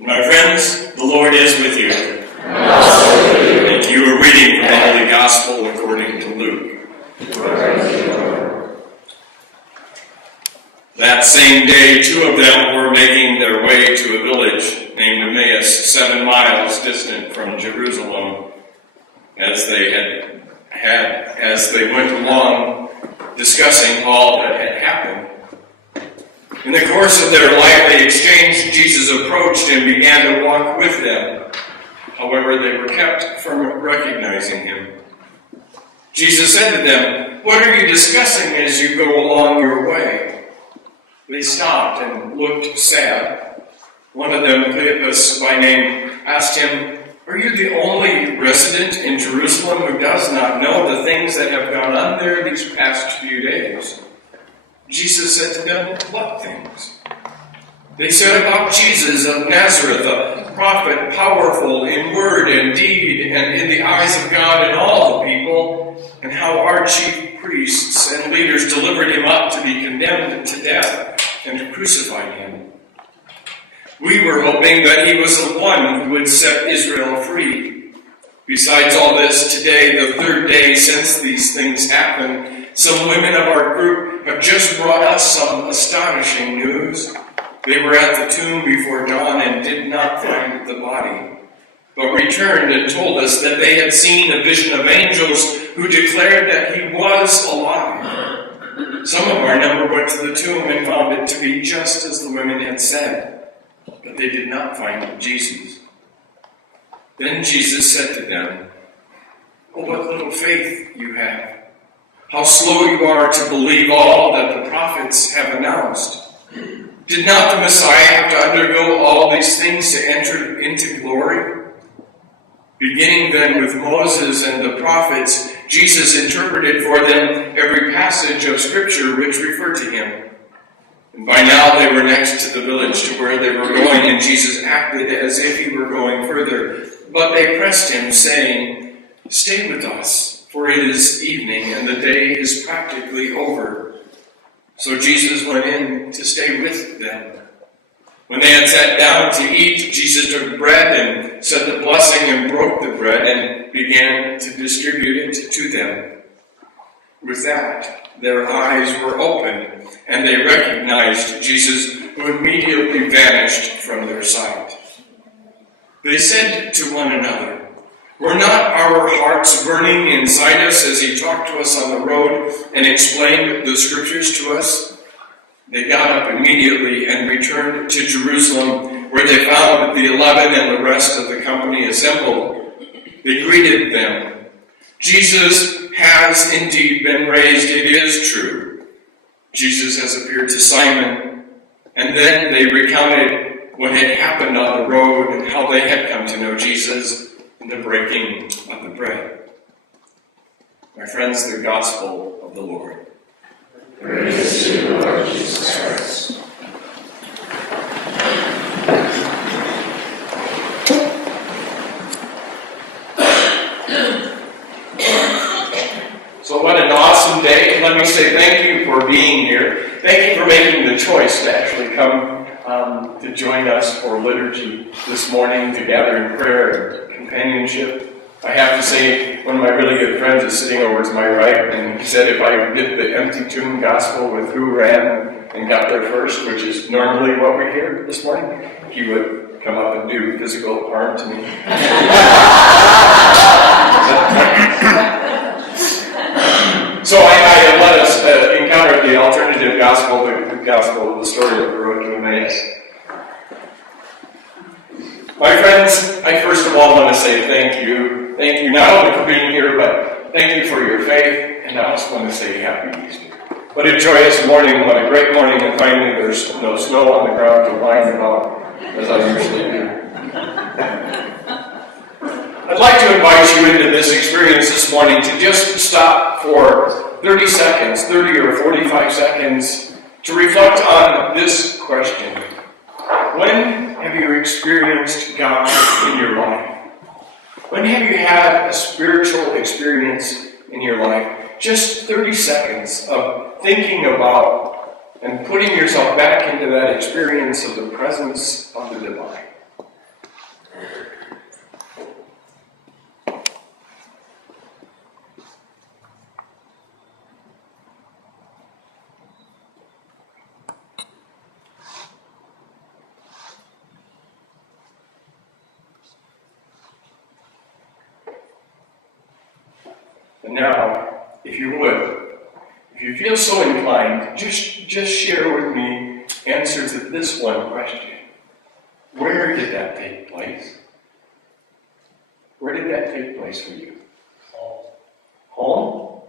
My friends, the Lord is with you. And you are reading from the Holy Gospel according to Luke. That same day, 2 of them were making their way to a village named Emmaus, 7 miles distant from Jerusalem. As they went along, discussing all that had happened. In the course of their lively exchange, Jesus approached and began to walk with them. However, they were kept from recognizing him. Jesus said to them, "What are you discussing as you go along your way?" They stopped and looked sad. One of them, Cleopas by name, asked him, "Are you the only resident in Jerusalem who does not know the things that have gone on there these past few days?" Jesus said to them, "What things?" They said, "About Jesus of Nazareth, a prophet, powerful in word and deed, and in the eyes of God and all the people, and how our chief priests and leaders delivered him up to be condemned to death and crucified him. We were hoping that he was the one who would set Israel free. Besides all this, today, the 3rd day since these things happened, some women of our group have just brought us some astonishing news. They were at the tomb before dawn and did not find the body, but returned and told us that they had seen a vision of angels who declared that he was alive. Some of our number went to the tomb and found it to be just as the women had said, but they did not find Jesus." Then Jesus said to them, "Oh, what little faith you have! How slow you are to believe all that the prophets have announced. Did not the Messiah have to undergo all these things to enter into glory?" Beginning then with Moses and the prophets, Jesus interpreted for them every passage of Scripture which referred to him. And by now they were next to the village to where they were going, and Jesus acted as if he were going further. But they pressed him, saying, "Stay with us, for it is evening, and the day is practically over." So Jesus went in to stay with them. When they had sat down to eat, Jesus took bread and said the blessing and broke the bread and began to distribute it to them. With that, their eyes were opened, and they recognized Jesus, who immediately vanished from their sight. They said to one another, "Were not our hearts burning inside us as he talked to us on the road and explained the Scriptures to us?" They got up immediately and returned to Jerusalem, where they found the 11 and the rest of the company assembled. They greeted them. "Jesus has indeed been raised, it is true. Jesus has appeared to Simon." And then they recounted what had happened on the road and how they had come to know Jesus in the breaking of the bread. My friends, the Gospel of the Lord. Praise to you, Lord Jesus Christ. So what an awesome day. Let me say thank you for being here. Thank you for making the choice to actually come to join us for liturgy this morning, to gather in prayer and companionship. I have to say, one of my really good friends is sitting over to my right, and he said if I did the empty tomb gospel with who ran and got there first, which is normally what we hear this morning, he would come up and do physical harm to me. So I let us encounter the alternative gospel, the gospel of the story of the road to Emmaus. My friends, I first of all want to say thank you. Thank you not only for being here, but thank you for your faith, and I also want to say Happy Easter. What a joyous morning, what a great morning, and finally there's no snow on the ground to whine about, as I usually do. I'd like to invite you into this experience this morning to just stop for 30 seconds, 30 or 45 seconds, to reflect on this question. When have you experienced God in your life? When have you had a spiritual experience in your life? Just 30 seconds of thinking about and putting yourself back into that experience of the presence of the divine. And now, if you would, if you feel so inclined, just share with me answer to this one question. Where did that take place? Where did that take place for you? Home?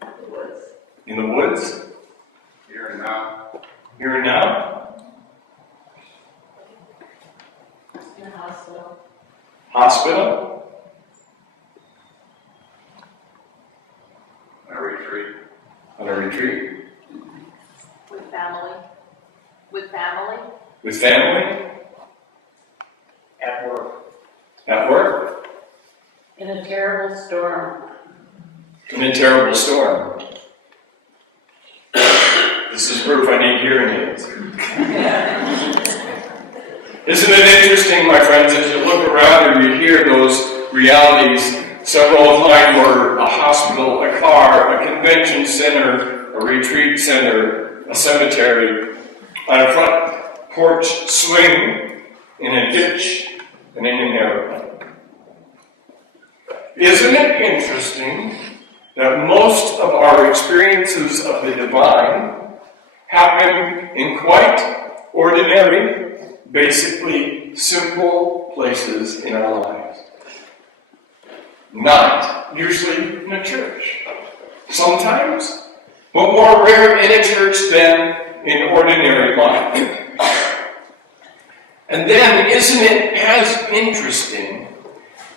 The woods. In the woods? Here and now. Here and now? In a hospital. Hospital? A retreat. On a retreat? With family. With family. With family? At work. At work? In a terrible storm. In a terrible storm? This is proof I need hearing aids. Isn't it interesting, my friends, as you look around and you hear those realities, several of mine were a hospital, a car, a convention center, a retreat center, a cemetery, on a front porch swing, in a ditch, and in an airplane. Isn't it interesting that most of our experiences of the divine happen in quite ordinary, basically simple places in our lives? Not usually in a church. Sometimes, but more rare in a church than in ordinary life. And then, isn't it as interesting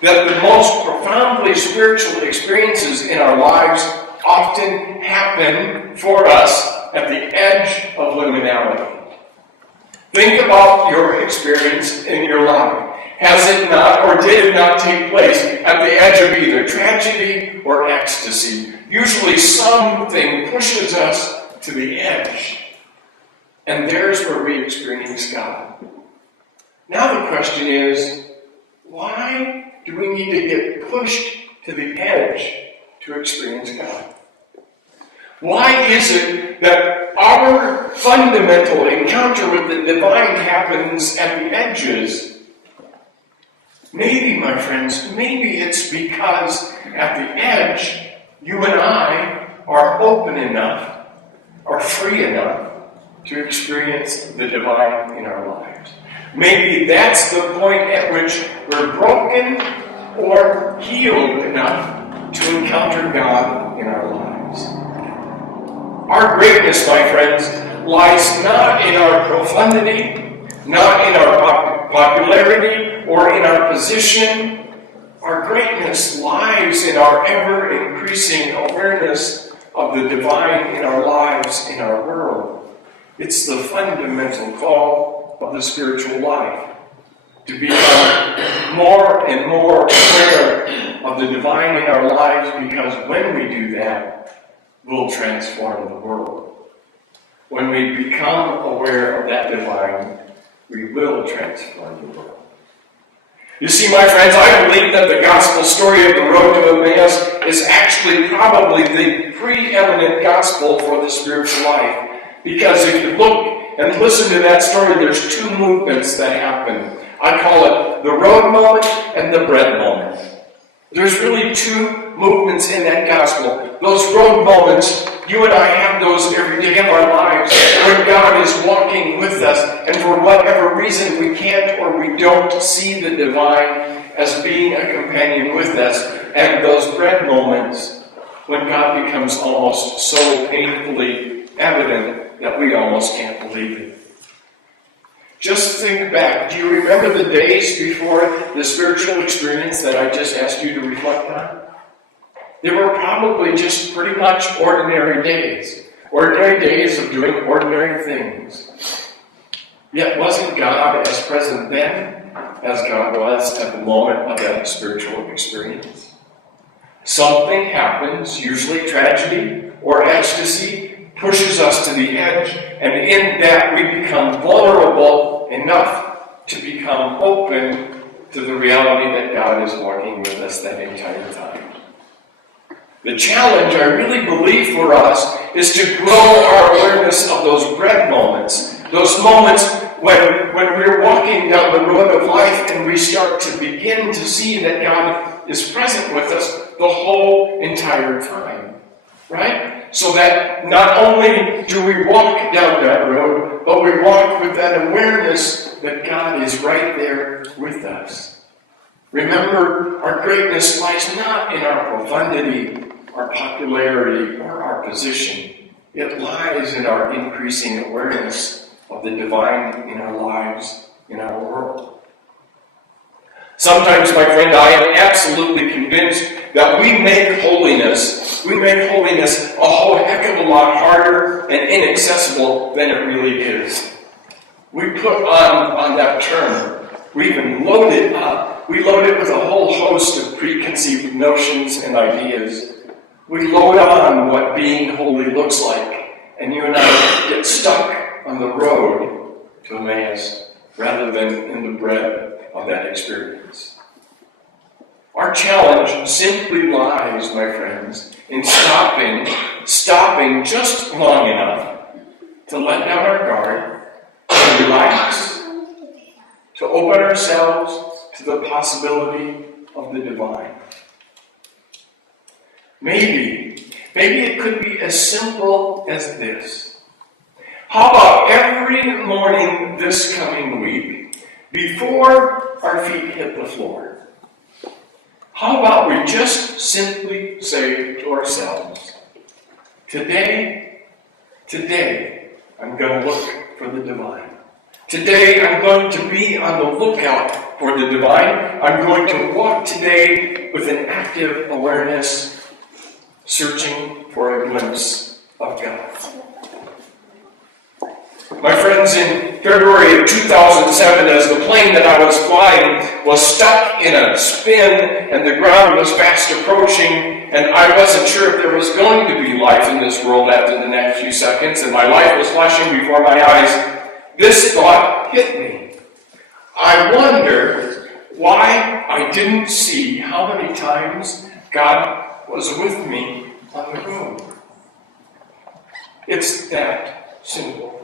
that the most profoundly spiritual experiences in our lives often happen for us at the edge of liminality? Think about your experience in your life. Has it not, or did it not take place at the edge of either tragedy or ecstasy? Usually something pushes us to the edge. And there's where we experience God. Now the question is, why do we need to get pushed to the edge to experience God? Why is it that our fundamental encounter with the divine happens at the edges? Maybe, my friends, maybe it's because at the edge, you and I are open enough, are free enough to experience the divine in our lives. Maybe that's the point at which we're broken or healed enough to encounter God in our lives. Our greatness, my friends, lies not in our profundity, not in our popularity, or in our position. Our greatness lies in our ever-increasing awareness of the divine in our lives, in our world. It's the fundamental call of the spiritual life, to become more and more aware of the divine in our lives, because when we do that, we'll transform the world. When we become aware of that divine, we will transform the world. You see, my friends, I believe that the gospel story of the road to Emmaus is actually probably the preeminent gospel for the spiritual life. Because if you look and listen to that story, there's two movements that happen. I call it the road moment and the bread moment. There's really two movements in that gospel. Those road moments, you and I have those every day of our lives, when God is walking with us, and for whatever reason we can't or we don't see the divine as being a companion with us. And those bread moments, when God becomes almost so painfully evident that we almost can't believe it. Just think back. Do you remember the days before the spiritual experience that I just asked you to reflect on? They were probably just pretty much ordinary days. Ordinary days of doing ordinary things. Yet wasn't God as present then as God was at the moment of that spiritual experience? Something happens, usually tragedy or ecstasy, pushes us to the edge, and in that we become vulnerable enough to become open to the reality that God is walking with us that entire time. The challenge, I really believe, for us is to grow our awareness of those bread moments, those moments when we're walking down the road of life and we start to begin to see that God is present with us the whole entire time, right? So that not only do we walk down that road, but we walk with that awareness that God is right there with us. Remember, our greatness lies not in our profundity, our popularity, or our position. It lies in our increasing awareness of the divine in our lives, in our world. Sometimes, my friend, I am absolutely convinced that we make holiness a whole heck of a lot harder and inaccessible than it really is. We put on that term, we even load it up. We load it with a whole host of preconceived notions and ideas. We load on what being holy looks like, and you and I get stuck on the road to Emmaus rather than in the bread of that experience. Our challenge simply lies, my friends, in stopping just long enough to let down our guard, to relax, to open ourselves to the possibility of the divine. Maybe it could be as simple as this. How about every morning this coming week, before our feet hit the floor, how about we just simply say to ourselves, today, I'm going to look for the divine. Today, I'm going to be on the lookout for the divine. I'm going to walk today with an active awareness, searching for a glimpse of God. My friends, in February of 2007, as the plane that I was flying was stuck in a spin and the ground was fast approaching, and I wasn't sure if there was going to be life in this world after the next few seconds, and my life was flashing before my eyes, this thought hit me. I wonder why I didn't see how many times God was with me on the road. It's that simple.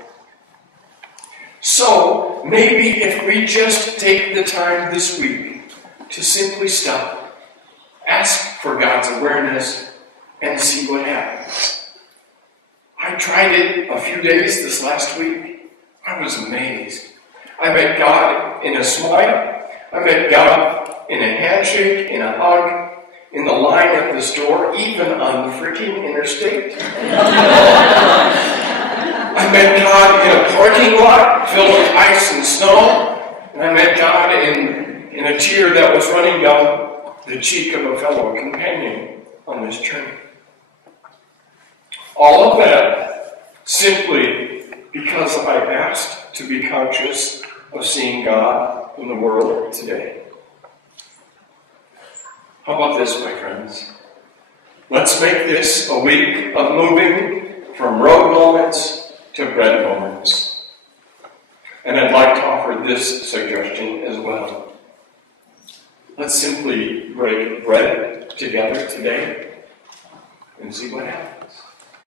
So, maybe if we just take the time this week to simply stop, ask for God's awareness, and see what happens. I tried it a few days this last week. I was amazed. I met God in a smile. I met God in a handshake, in a hug, in the line at the store, even on the freaking interstate. I met God in a parking lot filled with ice and snow. And I met God in a tear that was running down the cheek of a fellow companion on this journey. All of that simply because I asked to be conscious of seeing God in the world today. How about this, my friends? Let's make this a week of moving from road moments to bread moments. And I'd like to offer this suggestion as well. Let's simply break bread together today and see what happens.